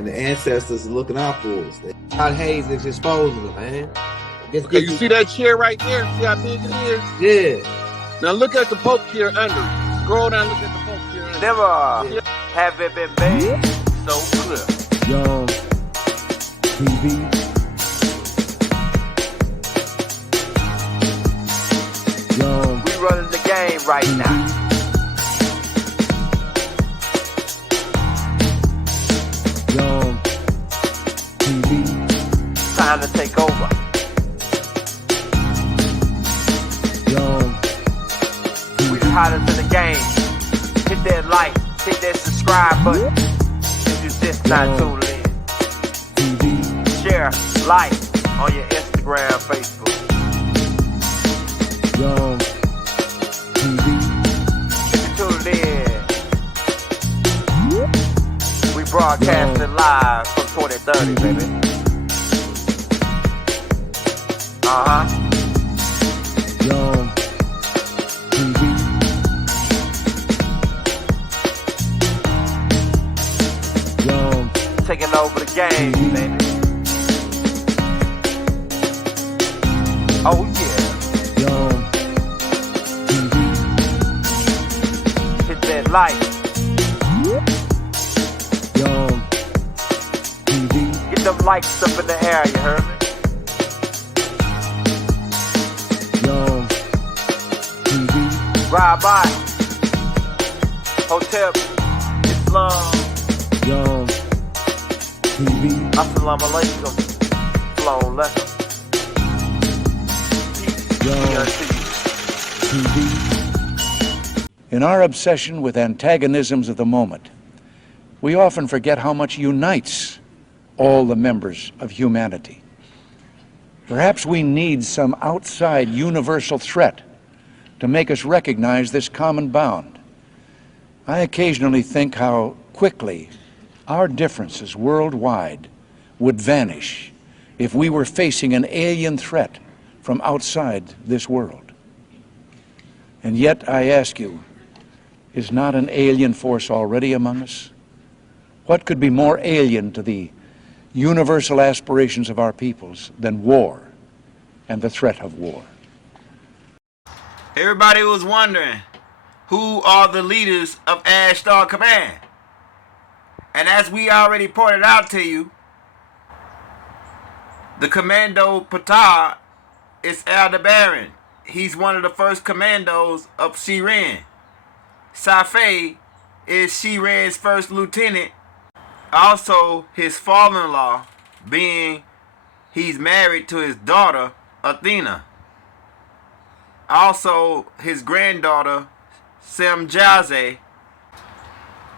and the ancestors are looking out for us. God Hayes is exposing them, man. Okay, you see that chair right there? See how big it is? Yeah. Now look at the Pope chair under it. Scroll down, look at the Pope chair under Never have it been made so clear. Young TV. Young. We running the game right now. Young TV. Time to take over. Young We the hottest in the game. Hit that like, hit that subscribe button. If you just not tuned in. TV. Share, like on your Instagram, Facebook. Young TV. If you tuned in, we broadcasting live from 2030, baby. Young TV. Young Taking over the game, baby. Oh yeah. Young TV. Hit that like. Young TV. Get them likes up in the air, you heard me? Young TV. Ride by. Hotel Islam. Young TV. Assalamu alaikum. Flown lesson. Peace. Young TV. In our obsession with antagonisms of the moment, we often forget how much unites all the members of humanity. Perhaps we need some outside universal threat to make us recognize this common bound. I occasionally think how quickly our differences worldwide would vanish if we were facing an alien threat from outside this world. And yet, I ask you, is not an alien force already among us? What could be more alien to the universal aspirations of our peoples than war and the threat of war? Everybody was wondering, who are the leaders of Ashtar Command? And as we already pointed out to you, the Commando Patah is Aldebaran. He's one of the first commandos of Shirin. Safei is Shirin's first lieutenant. Also, his father-in-law, being he's married to his daughter, Athena. Also, his granddaughter, Semjaze.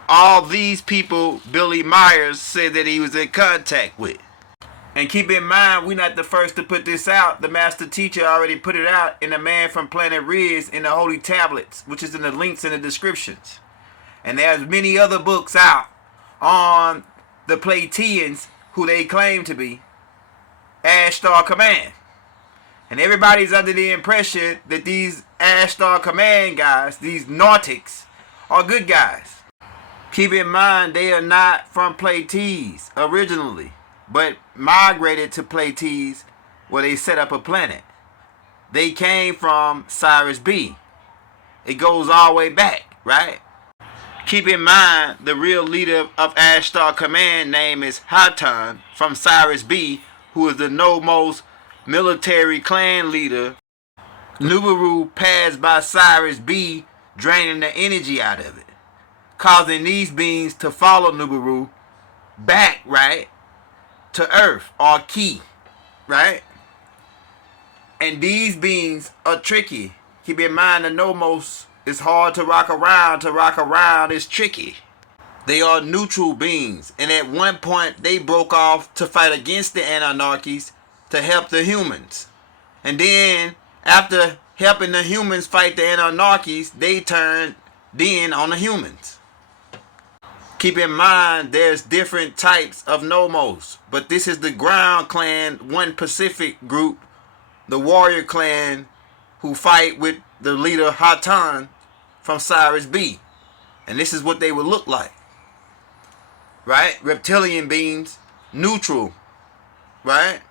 All these people, Billy Myers said that he was in contact with. And keep in mind, we're not the first to put this out. The master teacher already put it out in The Man from Planet Riz in the Holy Tablets, which is in the links in the descriptions. And there's many other books out on the Pleiadians, who they claim to be Ashtar Command. And everybody's under the impression that these Ashtar Command guys, these Nautics, are good guys. Keep in mind, they are not from Pleiades originally, but migrated to Pleiades where they set up a planet. They came from Cyrus B. It goes all the way back, right? Keep in mind, the real leader of Ashtar Command name is Hatan from Cyrus B, who is the most military clan leader. Nubaru passed by Cyrus B, draining the energy out of it, causing these beings to follow Nubaru back, right, to Earth, or Ki, right? And these beings are tricky. Keep in mind, the Nomos is hard to rock around. To rock around is tricky. They are neutral beings, and at one point they broke off to fight against the Anunnakis to help the humans. And then, after helping the humans fight the Anunnakis, they turned then on the humans. Keep in mind, there's different types of Nomos, but this is the ground clan, one Pacific group, the warrior clan, who fight with the leader Hatan from Cyrus B. And this is what they would look like. right? Reptilian beings, neutral, right?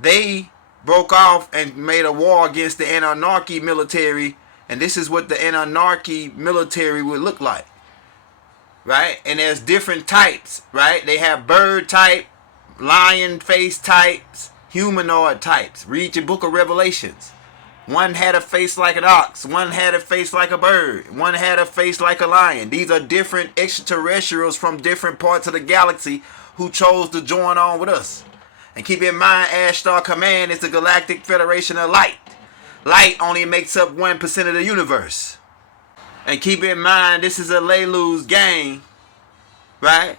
They broke off and made a war against the Anunnaki military, and this is what the Anunnaki military would look like, right? And there's different types, right? They have bird type, lion face types, humanoid types. Read your book of Revelations. One had a face like an ox, one had a face like a bird, one had a face like a lion. These are different extraterrestrials from different parts of the galaxy who chose to join on with us. And keep in mind, Ashtar Command is the Galactic Federation of Light. Light only makes up 1% of the universe. And keep in mind, this is Alelu's gang, right?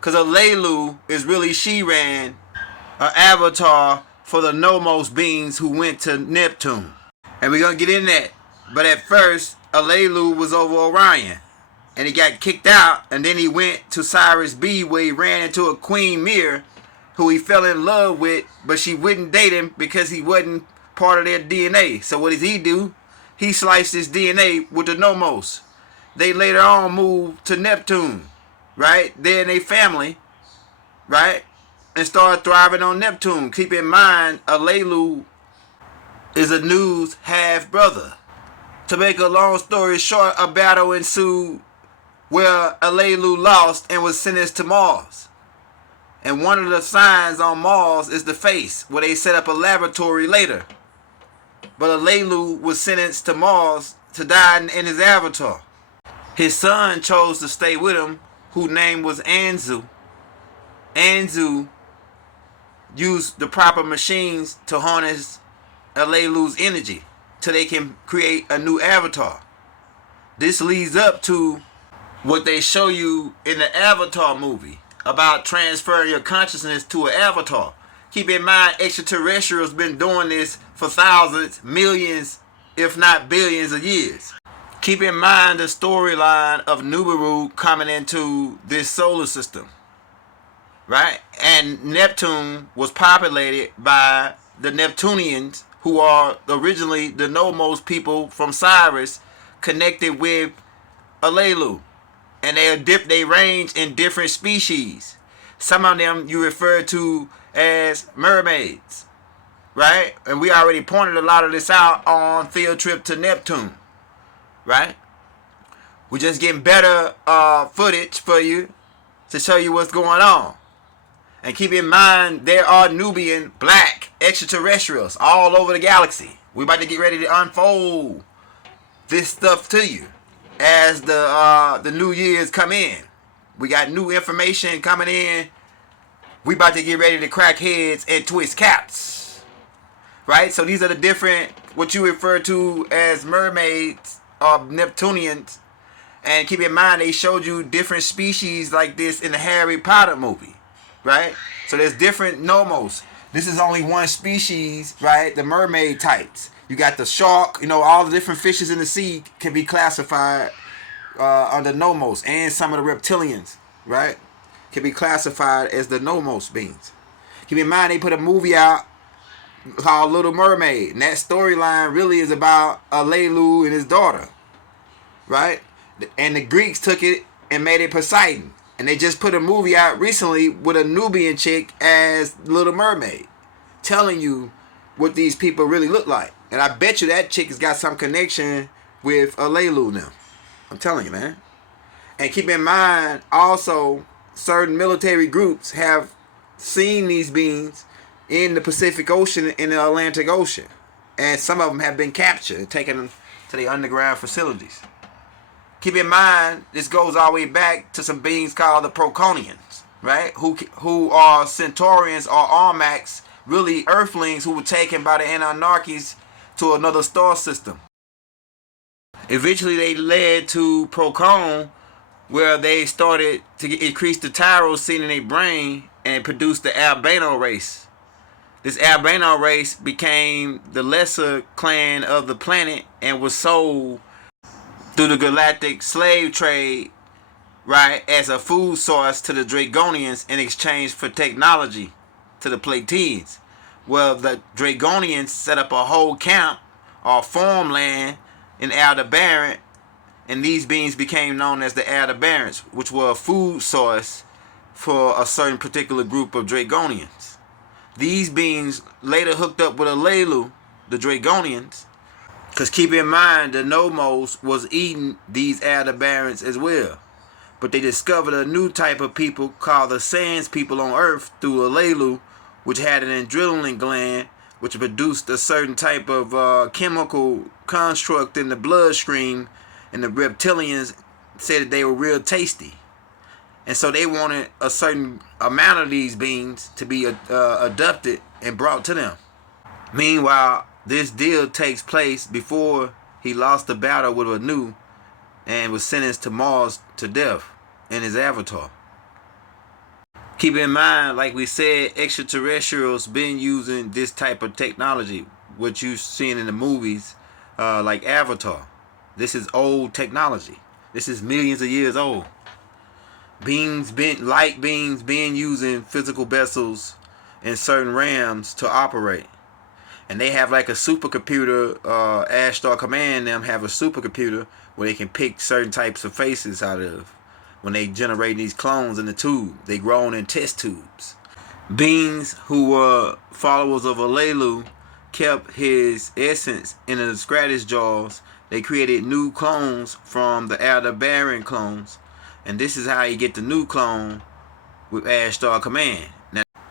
Because Alelu is really She-Ran, an avatar for the Nomos beings who went to Neptune. And we're going to get in that. But at first, Alelu was over Orion. And he got kicked out. And then he went to Cyrus B, where he ran into a Queen Mir, who he fell in love with. But she wouldn't date him because he wasn't part of their DNA. So what does he do? He sliced his DNA with the Nomos. They later on moved to Neptune, right? They're in a family, right? And started thriving on Neptune. Keep in mind, Alelu is Anu's half-brother. To make a long story short, a battle ensued where Alelu lost and was sentenced to Mars. And one of the signs on Mars is the face, where they set up a laboratory later. But Alelu was sentenced to Mars to die in his avatar. His son chose to stay with him, whose name was Anzu. Anzu used the proper machines to harness Alelu's energy till they can create a new avatar. This leads up to what they show you in the Avatar movie about transferring your consciousness to an avatar. Keep in mind, extraterrestrials been doing this for thousands, millions, if not billions of years. Keep in mind the storyline of Nibiru coming into this solar system, right? And Neptune was populated by the Neptunians, who are originally the Nomos people from Cyrus, connected with Alelu. And they range in different species. Some of them you refer to as mermaids, right? And we already pointed a lot of this out on Field Trip to Neptune, right? We're just getting better footage for you to show you what's going on. And keep in mind, there are Nubian black extraterrestrials all over the galaxy. We're about to get ready to unfold this stuff to you as the new years come in. We got new information coming in. We about to get ready to crack heads and twist caps, right? So these are the different, what you refer to as mermaids or Neptunians. And keep in mind, they showed you different species like this in the Harry Potter movie, right? So there's different Nomos. This is only one species, right? The mermaid types. You got the shark, all the different fishes in the sea can be classified under Nomos, and some of the reptilians, right, can be classified as the Nomos beings. Keep in mind, they put a movie out called Little Mermaid, and that storyline really is about Alelu and his daughter, right? And the Greeks took it and made it Poseidon. And they just put a movie out recently with a Nubian chick as Little Mermaid, telling you what these people really look like. And I bet you that chick has got some connection with Alelu now. I'm telling you, man. And keep in mind, also, certain military groups have seen these beings in the Pacific Ocean and the Atlantic Ocean. And some of them have been captured and taken to the underground facilities. Keep in mind, this goes all the way back to some beings called the Proconians, right? Who are Centaurians or Armax, really Earthlings who were taken by the Anunnakis to another star system. Eventually, they led to Procon, where they started to increase the tyrosine in their brain and produce the albino race. This albino race became the lesser clan of the planet and was sold through the galactic slave trade, right, as a food source to the Dragonians in exchange for technology to the Platines. Well, the Dragonians set up a whole camp or farmland in Aldebaran and these beings became known as the Aldebarans, which were a food source for a certain particular group of Dragonians. These beings later hooked up with Alelu, the Dragonians, because keep in mind the Nomos was eating these Aldebarans as well. But they discovered a new type of people called the Sands people on Earth through Alelu, which had an adrenaline gland which produced a certain type of chemical construct in the bloodstream, and the reptilians said that they were real tasty. And so they wanted a certain amount of these beings to be adopted and brought to them. Meanwhile, this deal takes place before he lost the battle with Anu and was sentenced to Mars to death in his avatar. Keep in mind, like we said, extraterrestrials been using this type of technology, what you've seen in the movies, like Avatar. This is old technology. This is millions of years old. Light beings being using physical vessels in certain realms to operate. And they have like a supercomputer, Ashtar Command them have a supercomputer where they can pick certain types of faces out of when they generate these clones in the tube. They grown in test tubes. Beings who were followers of Alelu kept his essence in the Stratus jaws. They created new clones from the Aldebaran clones. And this is how you get the new clone with Ashtar Command.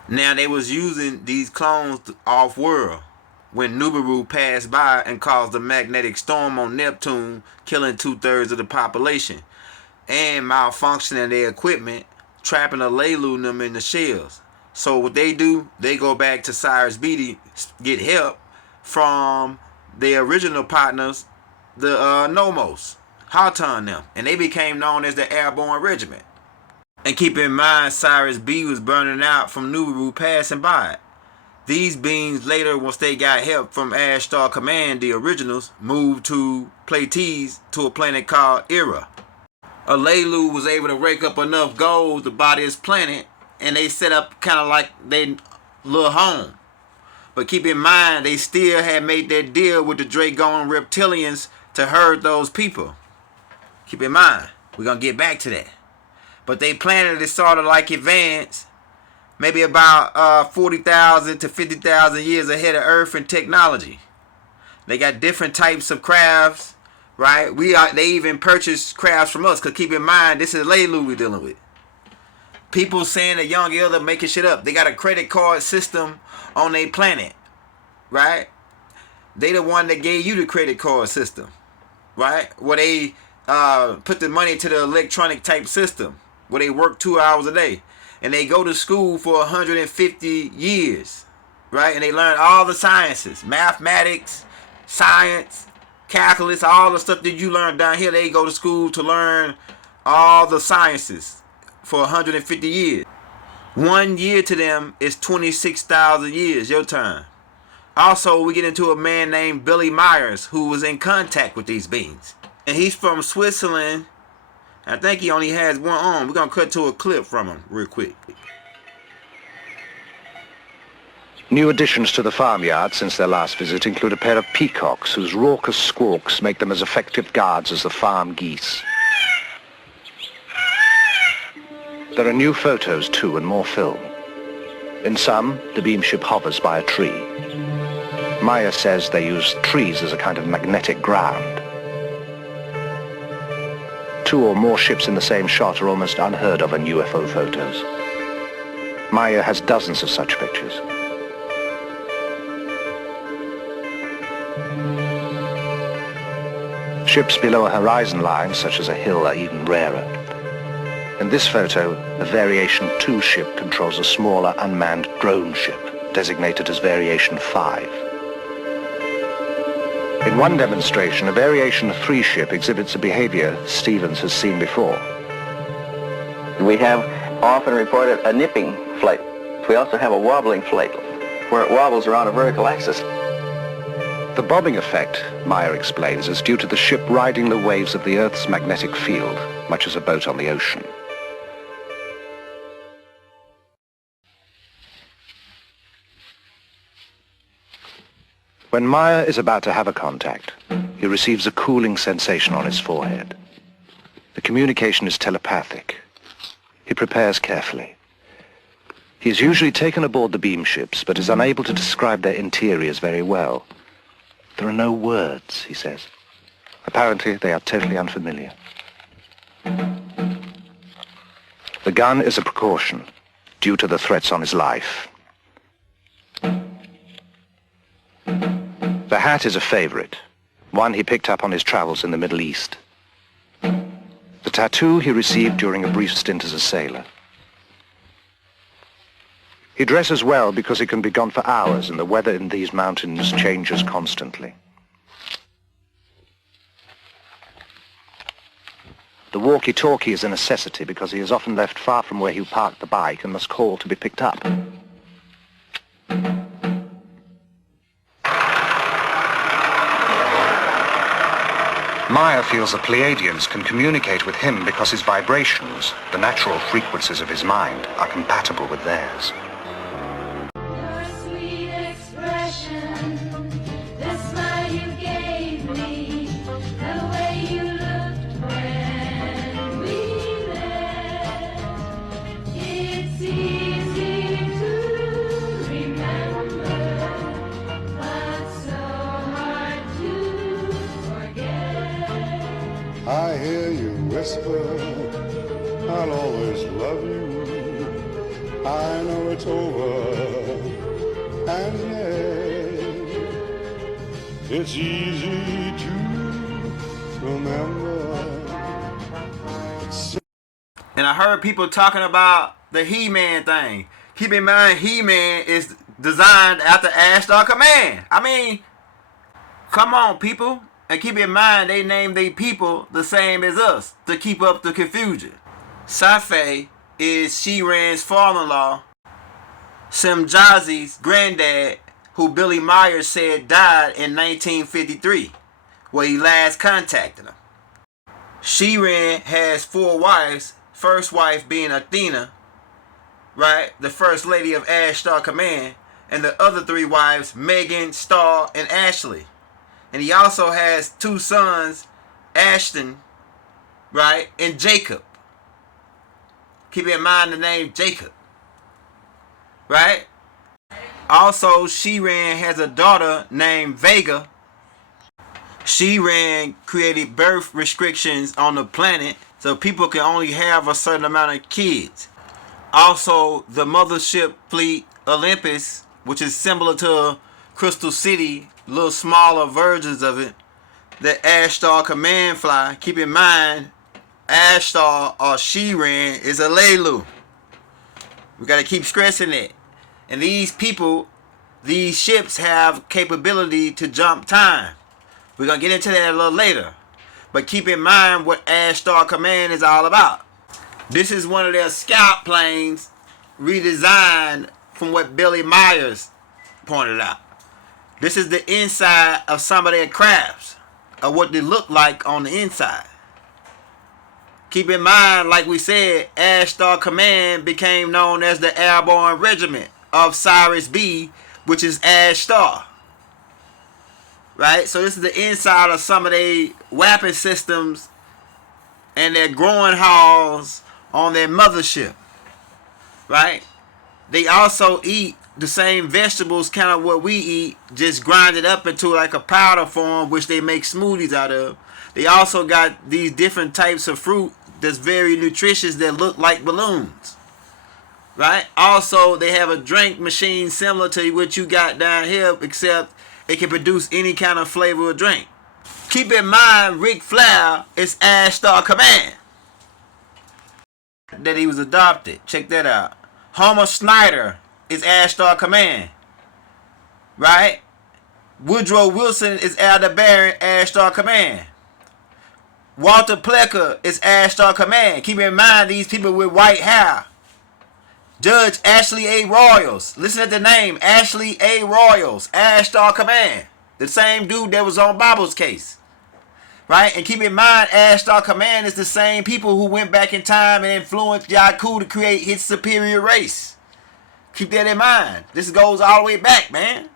Now they was using these clones off-world when Nibiru passed by and caused a magnetic storm on Neptune, killing 2/3 of the population, and malfunctioning their equipment, trapping Alelu and them in the shells. So what they do, they go back to Cyrus B to get help from their original partners, the Nomos, Harton them, and they became known as the Airborne Regiment. And keep in mind, Cyrus B was burning out from Nibiru passing by it. These beings later, once they got help from Ashtar Command, the originals, moved to Plates to a planet called Era. Alelu was able to rake up enough gold to buy this planet, and they set up kind of like their little home. But keep in mind, they still had made that deal with the Dragon reptilians to herd those people. Keep in mind, we're going to get back to that. But they planet is sort of like advanced, maybe about 40,000 to 50,000 years ahead of Earth in technology. They got different types of crafts, right? They even purchase crafts from us, because keep in mind, this is Alelu we're dealing with. People saying that Young Elder making shit up. They got a credit card system on their planet, right? They the one that gave you the credit card system, right? Where they put the money to the electronic type system, where they work 2 hours a day. And they go to school for 150 years, right? And they learn all the sciences, mathematics, science, calculus, all the stuff that you learn down here. They go to school to learn all the sciences for 150 years. 1 year to them is 26,000 years, your time. Also, we get into a man named Billy Myers, who was in contact with these beings. And he's from Switzerland. I think he only has one arm. We're going to cut to a clip from him real quick. New additions to the farmyard since their last visit include a pair of peacocks whose raucous squawks make them as effective guards as the farm geese. There are new photos too, and more film. In some, the beam ship hovers by a tree. Maya says they use trees as a kind of magnetic ground. 2 or more ships in the same shot are almost unheard of in UFO photos. Maya has dozens of such pictures. Ships below a horizon line, such as a hill, are even rarer. In this photo, a Variation 2 ship controls a smaller unmanned drone ship, designated as Variation 5. In one demonstration, a Variation 3 ship exhibits a behavior Stevens has seen before. We have often reported a nipping flight. We also have a wobbling flight, where it wobbles around a vertical axis. The bobbing effect, Meyer explains, is due to the ship riding the waves of the Earth's magnetic field, much as a boat on the ocean. When Meyer is about to have a contact, he receives a cooling sensation on his forehead. communication is telepathic. He prepares carefully. He is usually taken aboard the beam ships, but is unable to describe their interiors very well. There are no words, he says. Apparently, they are totally unfamiliar. The gun is a precaution, due to the threats on his life. The hat is a favorite, one he picked up on his travels in the Middle East. The tattoo he received during a brief stint as a sailor. He dresses well because he can be gone for hours and the weather in these mountains changes constantly. The walkie-talkie is a necessity because he is often left far from where he parked the bike and must call to be picked up. Meyer feels the Pleiadians can communicate with him because his vibrations, the natural frequencies of his mind, are compatible with theirs. I hear you whisper, I'll always love you. I know it's over, and yet it's easy to remember. And I heard people talking about the He-Man thing. Keep in mind, He-Man is designed after Ashtar Command. I mean, come on, people. And keep in mind, they named their people the same as us to keep up the confusion. Safe is She-Ran's father-in-law, Semjazi's granddad, who Billy Myers said died in 1953, where he last contacted him. She-Ran has 4 wives, first wife being Athena, right, the first lady of Ashtar Command, and the other 3 wives, Megan, Star, and Ashley. And he also has 2 sons, Ashton, right, and Jacob. Keep in mind the name Jacob, right? Also, She-Ran has a daughter named Vega. She-Ran created birth restrictions on the planet so people can only have a certain amount of kids. Also, the mothership fleet Olympus, which is similar to Crystal City, little smaller versions of it, that Ashtar Command fly. Keep in mind, Ashtar or She-Ran is a Lelu. We got to keep stressing it. And these people, these ships have capability to jump time. We're going to get into that a little later. But keep in mind what Ashtar Command is all about. This is one of their scout planes redesigned from what Billy Myers pointed out. This is the inside of some of their crafts, of what they look like on the inside. Keep in mind, like we said, Ashtar Command became known as the Airborne Regiment of Cyrus B, which is Ashtar. Right? So this is the inside of some of their weapon systems and their growing halls on their mothership. Right? They also eat the same vegetables, kind of what we eat, just grind it up into like a powder form, which they make smoothies out of. They also got these different types of fruit that's very nutritious that look like balloons. Right? Also, they have a drink machine similar to what you got down here, except it can produce any kind of flavor of drink. Keep in mind, Ric Flair is Ashtar Command. That he was adopted. Check that out. Homer Snyder is Ashtar Command. Right? Woodrow Wilson is Aldebaran, Ashtar Command. Walter Plecker is Ashtar Command. Keep in mind these people with white hair. Judge Ashley A. Royals. Listen to the name. Ashley A. Royals. Ashtar Command. The same dude that was on Bob's case. Right? And keep in mind, Ashtar Command is the same people who went back in time and influenced Yaku to create his superior race. Keep that in mind. This goes all the way back, man.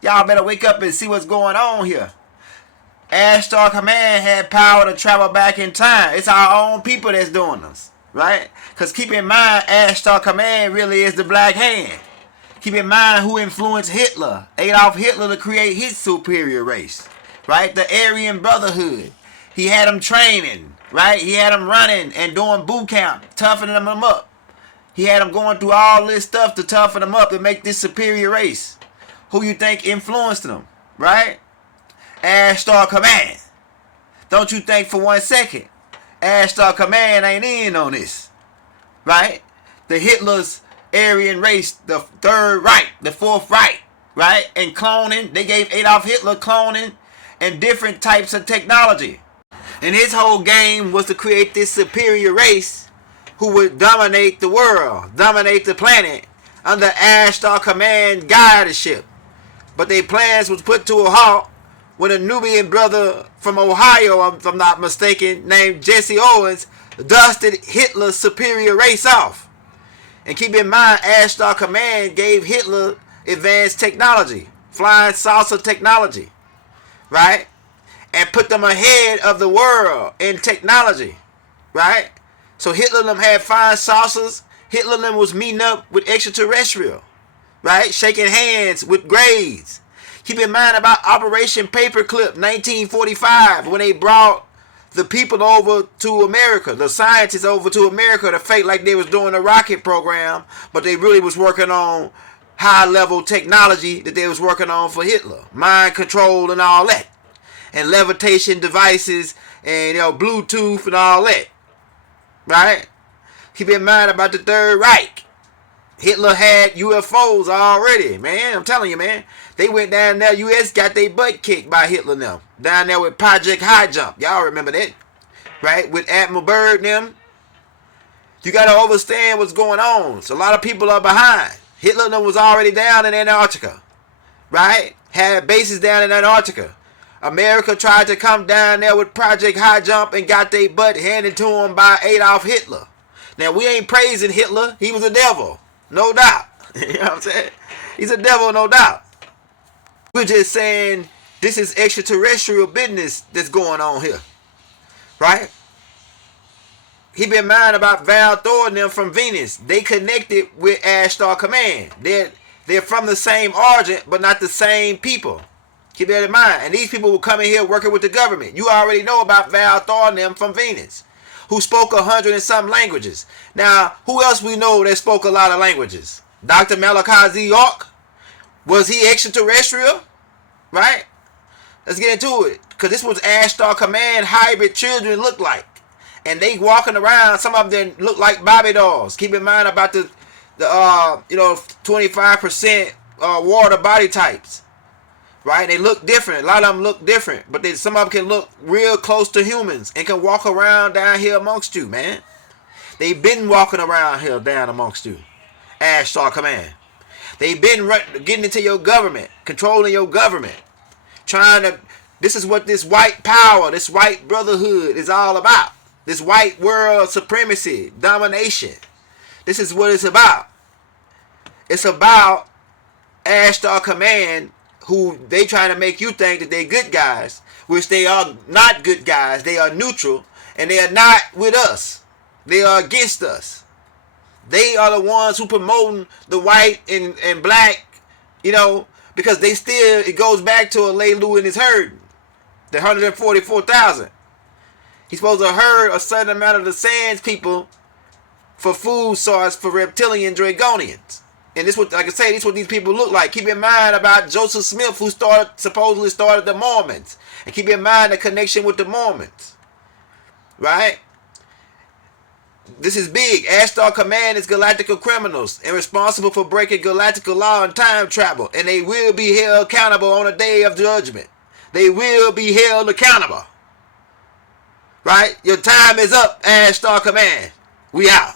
Y'all better wake up and see what's going on here. Ashtar Command had power to travel back in time. It's our own people that's doing this, right? Because keep in mind, Ashtar Command really is the Black Hand. Keep in mind who influenced Hitler, Adolf Hitler, to create his superior race, right? The Aryan Brotherhood. He had them training, right? He had them running and doing boot camp, toughening them up. He had them going through all this stuff to toughen them up to make this superior race. Who you think influenced them, right? Ashtar Command. Don't you think for 1 second Ashtar Command ain't in on this, right? The Hitler's Aryan race, the Third Reich, the Fourth Reich, right? And cloning. They gave Adolf Hitler cloning and different types of technology. And his whole game was to create this superior race who would dominate the world, dominate the planet under Ashtar Command guidance. But their plans was put to a halt when a Nubian brother from Ohio, if I'm not mistaken, named Jesse Owens, dusted Hitler's superior race off. And keep in mind, Ashtar Command gave Hitler advanced technology, flying saucer technology, right? And put them ahead of the world in technology, right? So Hitler and them had flying saucers. Hitler and them was meeting up with extraterrestrial, right? Shaking hands with grades. Keep in mind about Operation Paperclip 1945 when they brought the people over to America, the scientists over to America to fake like they was doing a rocket program, but they really was working on high level technology that they was working on for Hitler. Mind control and all that. And levitation devices and Bluetooth and all that. Right? Keep in mind about the Third Reich. Hitler had UFOs already, man. I'm telling you, man. They went down there. U.S. got their butt kicked by Hitler now. Down there with Project High Jump. Y'all remember that? Right? With Admiral Byrd and them. You got to understand what's going on. So a lot of people are behind. Hitler and them was already down in Antarctica. Right? Had bases down in Antarctica. America tried to come down there with Project High Jump and got their butt handed to them by Adolf Hitler. Now, we ain't praising Hitler. He was a devil. No doubt. You know what I'm saying? He's a devil, no doubt. We're just saying this is extraterrestrial business that's going on here. Right? Keep in mind about Val Thor and them from Venus. They connected with Ashtar Command. They're from the same origin, but not the same people. Keep that in mind. And these people will come in here working with the government. You already know about Val Thor and them from Venus, who spoke 100 and some languages. Now, who else we know that spoke a lot of languages? Dr. Malachi Z York. Was he extraterrestrial? Right? Let's get into it. Because this was Ashtar Command hybrid children look like. And they walking around, some of them look like Barbie dolls. Keep in mind about the 25% water body types. Right? They look different. A lot of them look different. But some of them can look real close to humans and can walk around down here amongst you, man. They've been walking around here down amongst you. Ashtar Command. They've been getting into your government, controlling your government. This is what this white power, this white brotherhood is all about. This white world supremacy, domination. This is what it's about. It's about Ashtar Command, who they trying to make you think that they're good guys, which they are not good guys. They are neutral, and they are not with us. They are against us. They are the ones who promoting the white and black, because it goes back to Alelu and his herd, the 144,000. He's supposed to herd a certain amount of the Sands people for food source for reptilian Dragonians. And this, like I say, this is what these people look like. Keep in mind about Joseph Smith, who supposedly started the Mormons. And keep in mind the connection with the Mormons. Right? This is big. Ashtar Command is galactical criminals and responsible for breaking galactical law and time travel. And they will be held accountable on the day of judgment. They will be held accountable. Right? Your time is up, Ashtar Command. We out.